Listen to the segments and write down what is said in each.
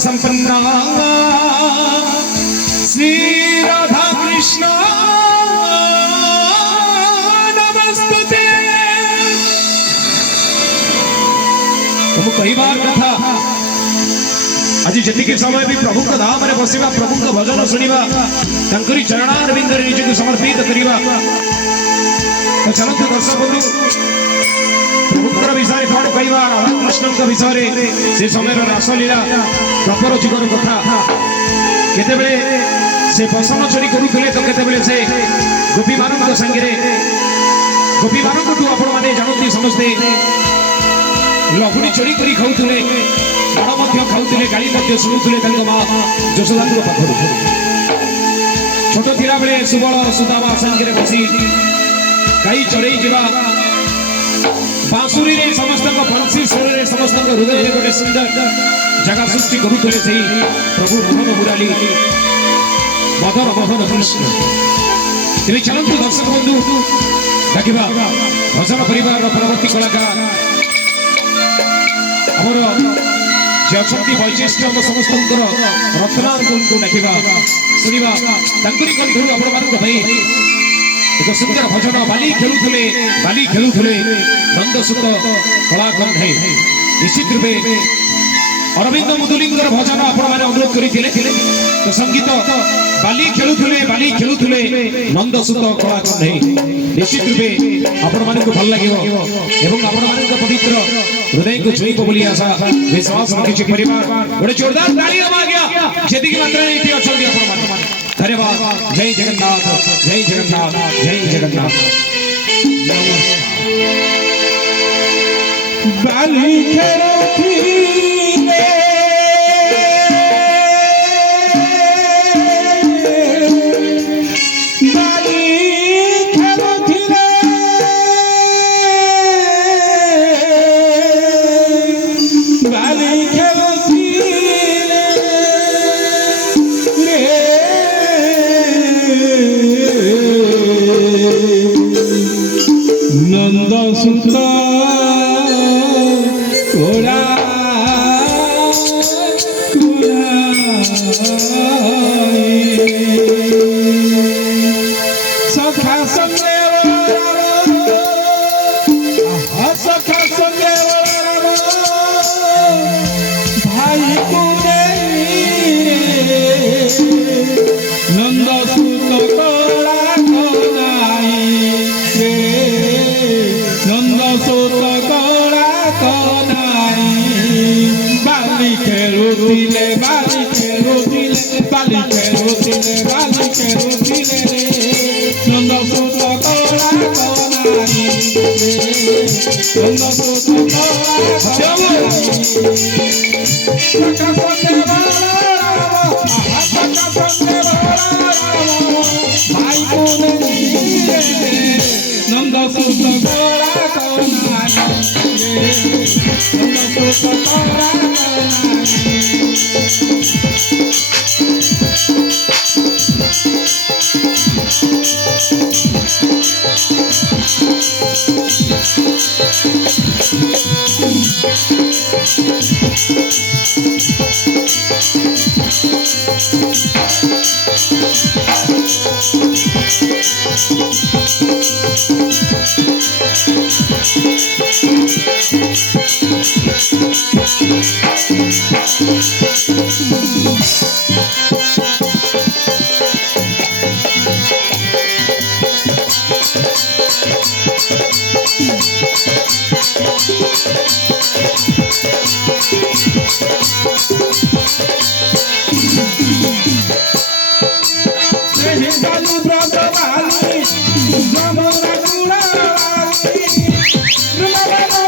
संपन्ना श्री राधा कृष्ण नमस्ते। तुम कहबार कथा आज जी समय भी प्रभु धाम में बसवा प्रभु भजन शुणा चरणारविंद निजक समर्पित करवा। तो चलते दर्शक बंधु प्रभुकर विषय कौन कहवा राधा कृष्ण विषय से समय रासलीला प्रपर जुगर कथा केते से पसन चोरी करुले तो केते से गोपी मान संगे गोपी मान आपण मैंने जानते समस्ते लहुड़ी चोरी कर खाऊले बड़ खाऊले गाड़ी शुणुले माँ यशोदा पाखर छोट थिला बेले सुबल सुदामा संगे बसी गाई चढ़ई जा बांसुरी समस्त बंशी स्वर समस्त हृदय गोटे सुंदर जगह सृष्टि करुले प्रभु मोहन मुराली मदन मोहन कृष्ण। तेरे चलतु दर्शक बंधु देखा भजन परिवार परवर्ती कलाकार आमर जे अच्छा वैशिष्ट समस्त रत्नांकन को देखा शुणा कंठू आपण एक सुंदर भजन बाली खेलुले नंदसुत कलाकंठ निश्चित रूपे अरविंद मुदुलिंगर भजन आपण मैंने अनुरोध करते तो संगीत बाली खेलुले नंदसुत कलाकंठ निश्चित रूपे आपण मान भल लगे आपण मान पवित्र हृदय को छुईब बोली आशा विश्वास रखी गोटे जोरदार ताली जी मात्रा ये अच्छा धन्यवाद। जय जगन्नाथ जय जगन्नाथ जय जगन्नाथ। बाली खेलुले नंदसुत कोरा सखा संगे सखा संगे भाई को नंदसुत कोरा बाली खेलुले नंदसुत कोरा कोनाई नंदसुत भाई को नंदसुत कोरा कोनाई नंदसुत कोरा Bravo,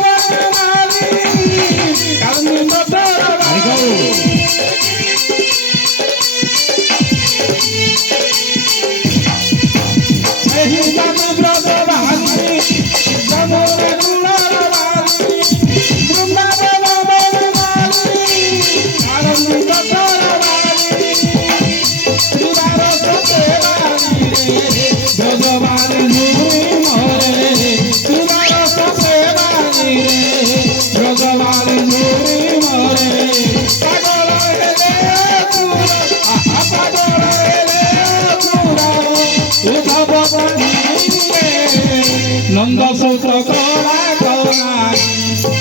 ନନ୍ଦ ସୌତ କଳା କନାଇ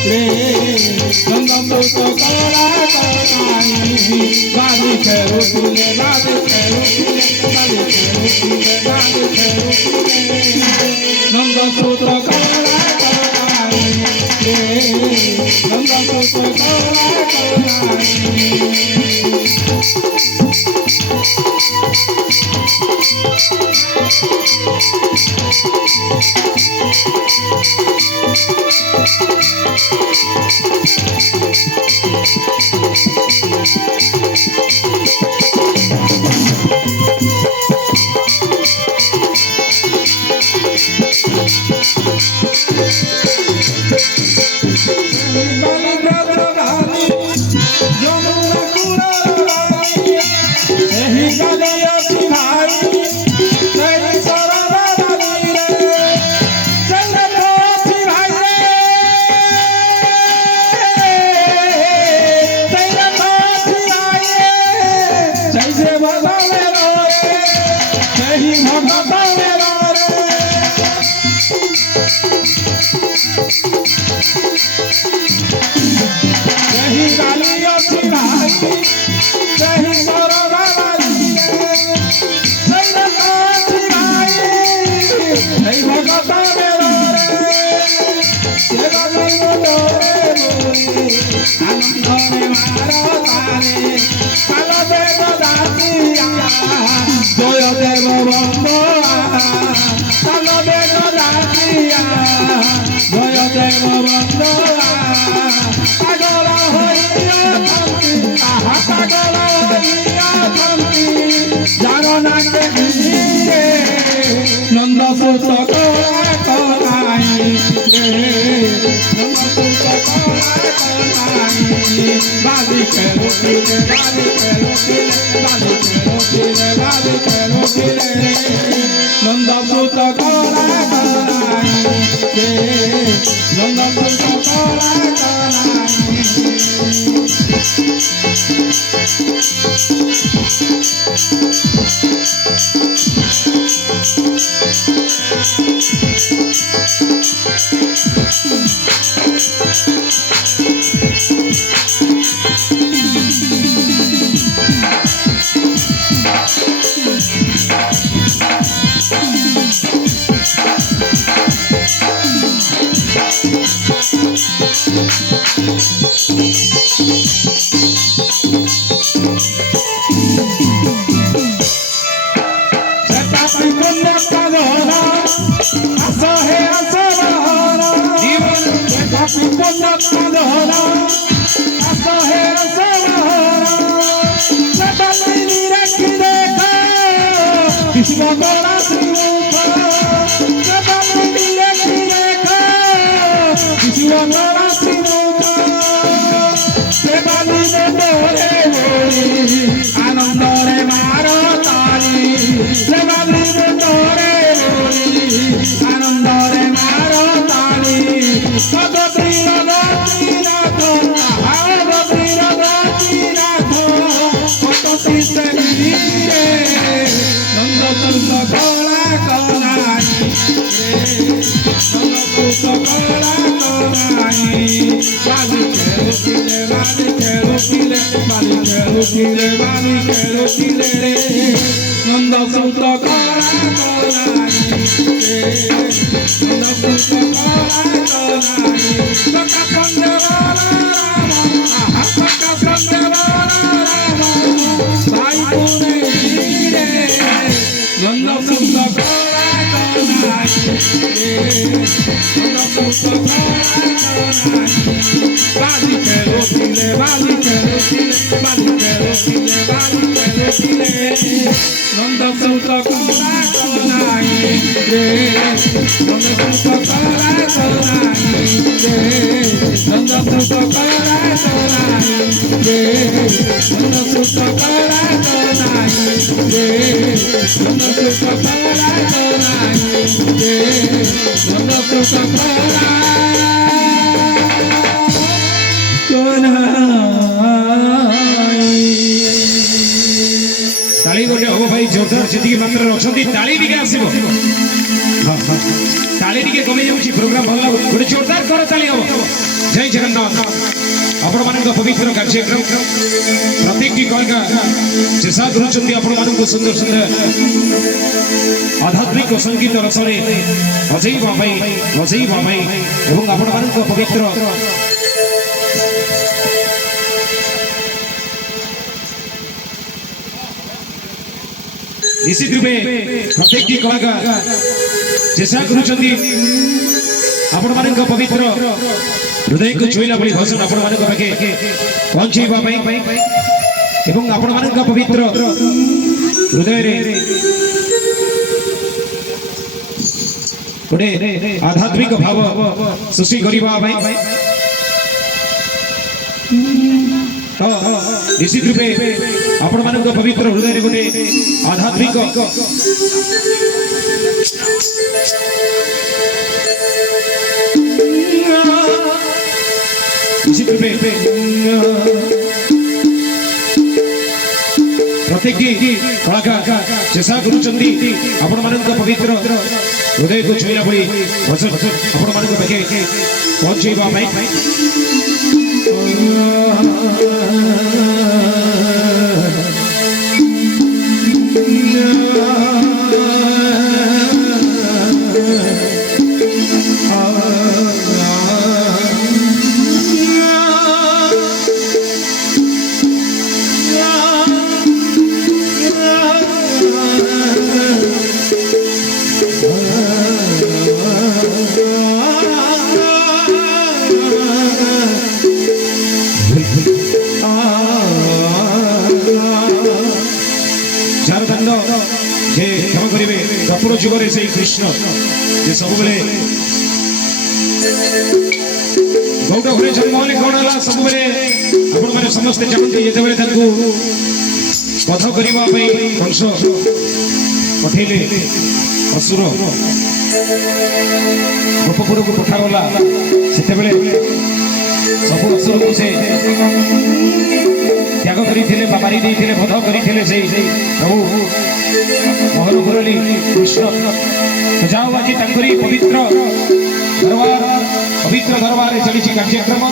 ରେ ନନ୍ଦ ସୌତ କଳା କନାଇ ବାଲି ଖେଳୁଥିଲେ ବାଲି ଖେଳୁଥିଲେ ବାଲି ଖେଳୁଥିଲେ ବାଲି ଖେଳୁଥିଲେ ନନ୍ଦ ସୌତ କଳା କନାଇ ରେ ନନ୍ଦ ସୌତ କଳା नंद सौत कला कनाई नंद सौत कला कनाई बाली खेलुଥିଲେ बाली खेलुଥିଲେ बाली खेलुଥିଲେ बाली खेलुଥିଲେ नंद सौत कला कनाई नंद सौत कला कनाई आनंदरे मारो ताली आनंदरे मारो ताली नंद सौत कला ताली गोटे हम भाई जोरदार जी मात्र अच्छा ताली टी आसो ताली टिके कमी जाउछि प्रोग्राम भल लागु गोटे जोरदार कर ताली हो जय जगन्नाथ आपण मानक पवित्र कार्यक्रम प्रत्येक की कलका चेष्टा करूछन्ती आपण मानक सुंदर सुंदर आध्यात्मिक संगीत रसरे बजैबा भाई एवं आपण मानक पवित्र निश्चित रूपे प्रत्येक की कलाकार चेष्टा करूछन्ती आपण मानक पवित्र हृदय को छुईला भली भजन आपण मानक पाखे पहुंचेबा एवं आपण मानक पवित्र हृदय रे गोटे आध्यात्मिक भाव सृष्टि करबा तो निश्चित रूपे आपण मानक पवित्र हृदय रे गोटे आध्यात्मिक निश्चित रूपे प्रत्येक कलाकार चेष्टा करूछन्ती आपण मानक पवित्र हृदय को छुईला भली भजन आपण मानक पाखे पहुंचेबा जे क्षमा करेंगे कपूर जुगर से कृष्ण जे सब बेले गौड़ घरे जन्म होने कौन है सब बेले आपण माने समस्त जानते जेते बेले ताकू पथ करबा पई कंस पठेले असुर गोपपुर को पठा गला सेते बेले सब असुर को से त्याग करी मारी बध करी प्रभु मोहन मुरली कृष्ण तो जाओ आज तंकरी पवित्र दरबार चली कार्यक्रम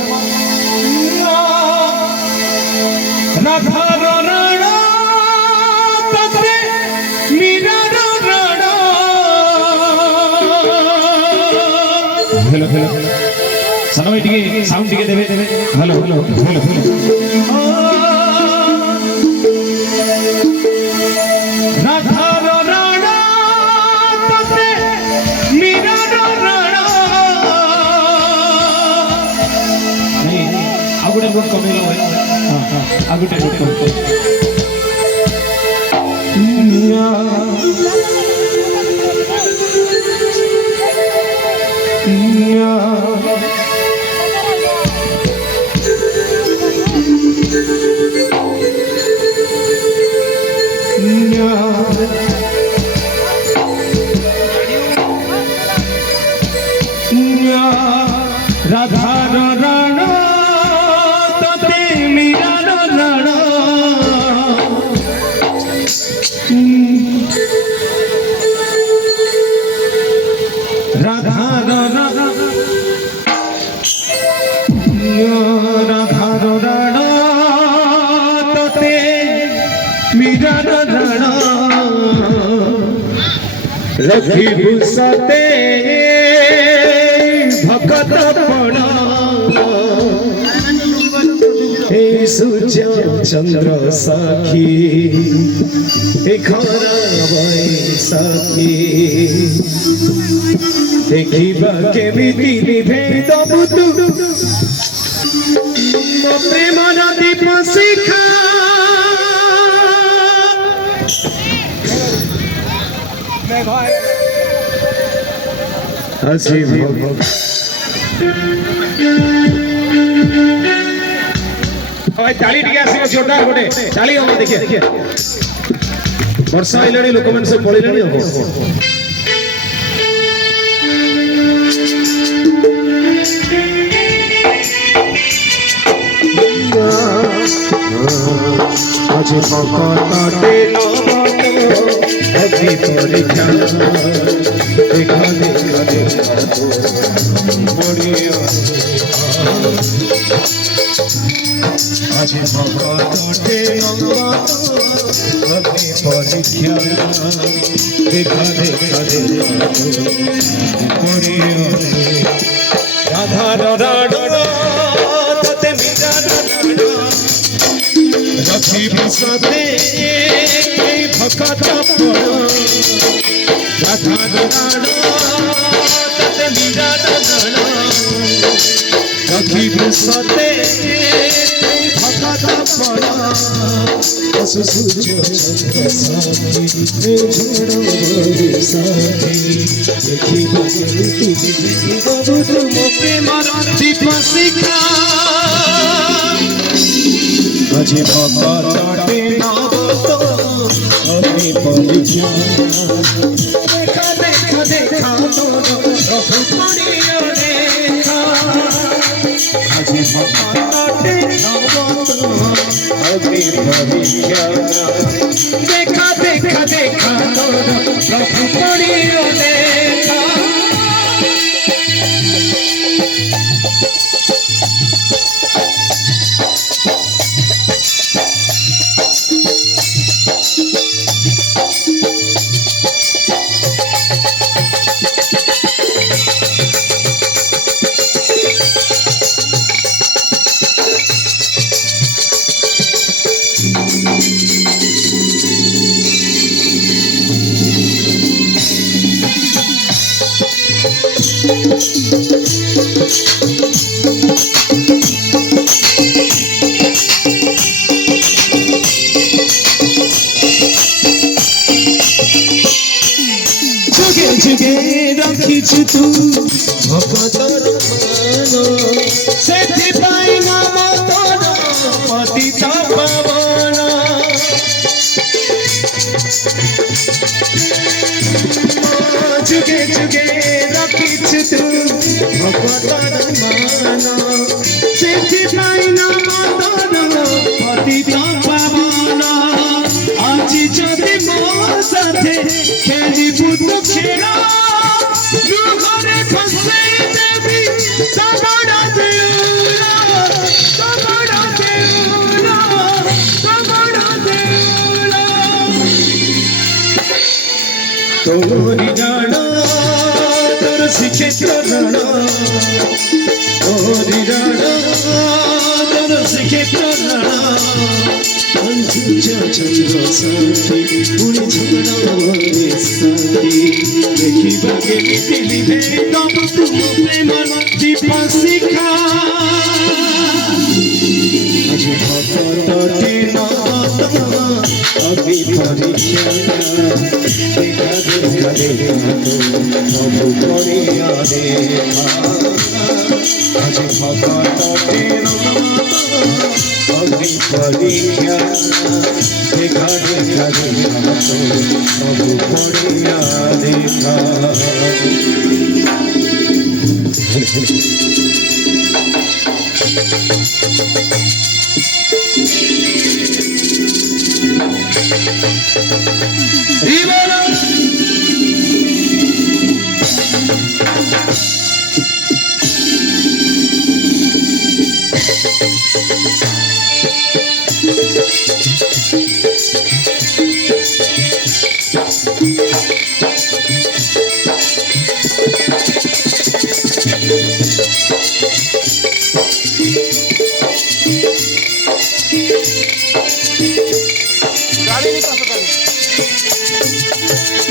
हेलो हेलो सन भाई टिके साउंड टिके देबे हेलो हेलो हेलो हेलो आगुटे नोट कर लो हां हां आगुटे नोट कर राधा रण तते मीरा रण राधा रण रण तते मीरा रण रखी भूसते भगत सूर्य चंद्र साखी साखी देखा केमिति निभे दबु तू प्रेम दीप शिखा हसी ताली टिके आसीबो जोरदार गोटे ताली हो देखिए देखिए वर्षा आइलाणी लोक मन सब पळिलाणी हो आज पकड़ते नमतो अभी परीक्षा देखा পড়িয়া আজ ভগতে অগ্নি পরীক্ষা দেখা দেখা পড়িয়া রাধা রাধা ততে মিটা রাখি বিসতে এই ভকত পড় রাধা রাধা ততে মিটা রাখি বিসতে ভকত পড় আসু সুজ সাথী ঝড় সাথী দেখি বগি বাবু তুমকে মারতি পাশিকা আজি ভকতটে নবত অগ্নি পরীক্ষা দেখা দেখা দেখা তোর প্রভু পড়িয়া দেখা আজি ভকতটে নবত অগ্নি পরীক্ষা দেখা দেখা দেখা তোর প্রভু পড়িয়া দেখা जुगे जुगे रखिछु तू भगतर मान सेथि पाई नाम तोर पतित पावन जुगे जुगे रखिछु तू भगतर मान सेथि पाई नाम तोर पतित पावन আজি যদি মোর সাথে খেলিবু তো খেলা দুঘরে ফসাই দেবি তোমারা দেউলা তোমারা দেউলা তোমারা দেউলা তোরি জানা তোর শিক্ষেত্র জানা তোরি জানা তোর শিক্ষেত্র জানা চন্দ্র সাথী পুরি ঝগড়া সাথী দেখিবা কেমিতি লিভে তব তুম প্রেম দীপা শিখা আজ ভকতটে নবত অগ্নি পরীক্ষা দেখা দেখা দেখা প্রভু পড়িয়া দেখা আজ ভকতটে নবত অগ্নি পরীক্ষা দেখা দেখা দেখা প্রভু পড়িয়া দেখা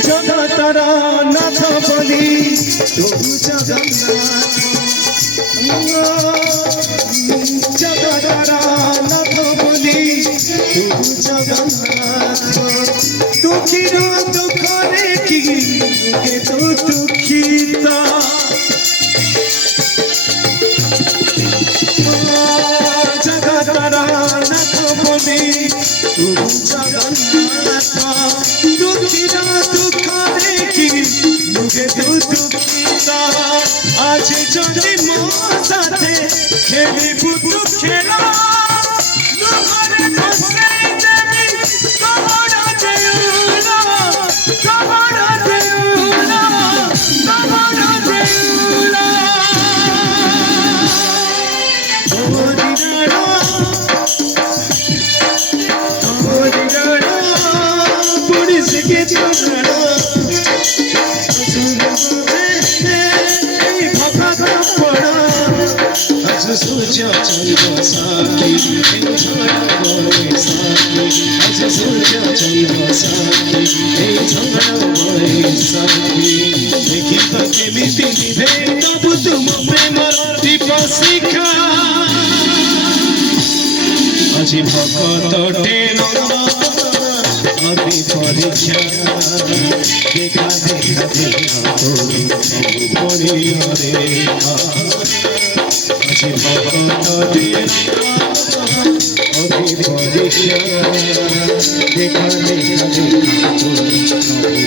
জগতরা নাথ বলি প্রভু জগন্নাথ জগতরা নাথ বলি প্রভু জগন্নাথ দুঃখীর দুঃখ দেখি দুঃখে তো দুঃখিতা জগতরা নাথ বলি প্রভু জগন্নাথ দুঃখীর দুঃখ দেখি দুঃখে তো দুঃখিতা আজ যদি মোর সাথে খেলিবু তু খেলা দুঘরে ফসাই দেবি তোমারা দেউলা তোমারা দেউলা তোমারা দেউলা সূর্য চন্দ্র সাথী এই ঝড় বৈশাখী আজ সূর্য চন্দ্র সাথী এই ঝড় বৈশাখী দেখিবা কেমিতি নিভে তবু তুম প্রেমর দীপ শিখা আজি ভকতটে অগ্নি পরীক্ষা দেখা দেখা দেখা পরিহরে আজি ভকতটে অগ্নি পরীক্ষা দেখা দেখা দেখা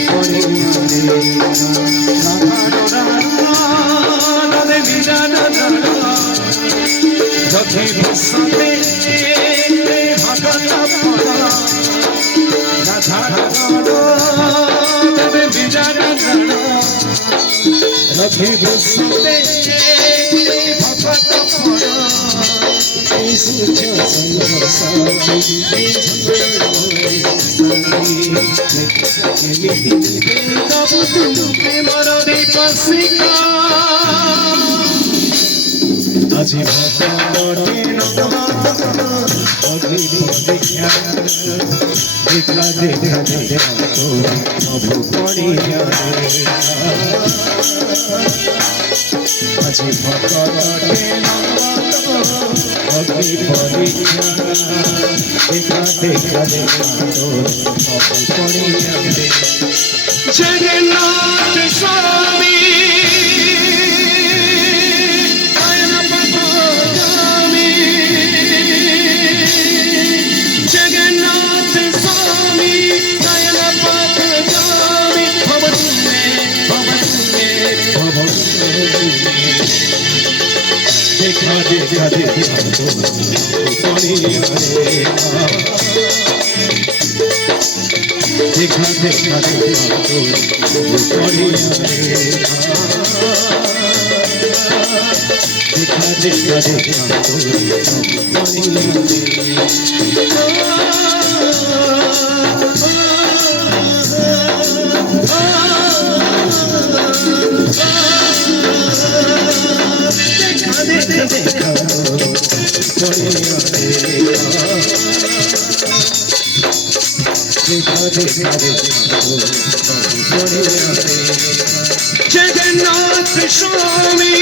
পরিহরে রথে বসতে रखे बसते भगत फल এই সূর্য চন্দ্র সাথী এই তবু তুমি মরণে পাশিকা আজি ভগবতে অগ্নি পরীক্ষা দেখা দেখা দেখা তো প্রভু পড়িয়া আজি ভগবতে অগ্নি পরীক্ষা দেখা দেখা দেখা তো প্রভু পড়িয়া জগন্নাথ স্বামী देखा देखा देखा तो देखा देखा देखा तो देखा देखा देखा जगन्नाथ स्वामी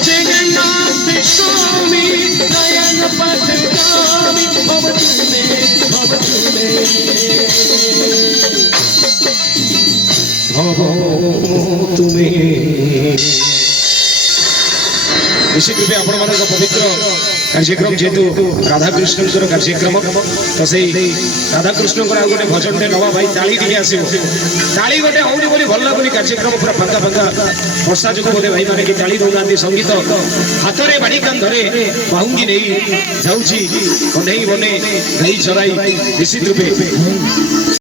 जगन्नाथ स्वामी नयन पथगामी भव तुम्हें निश्चित रूपे आपण मानक पवित्र कार्यक्रम जेहेतु राधाकृष्ण कार्यक्रम तो से राधाकृष्ण गोटे भजन टे नवा भाई ताली टी आसो ताली गोटे होनी बोली भल लगुनि कार्यक्रम पूरा फांका फांका वर्षा जो बोले भाई मैंने कि ताली दौना संगीत हाथ में बाड़ी कांधरे बाहुंगी नहीं जाऊँगी बने बने गई चराई निश्चित रूपे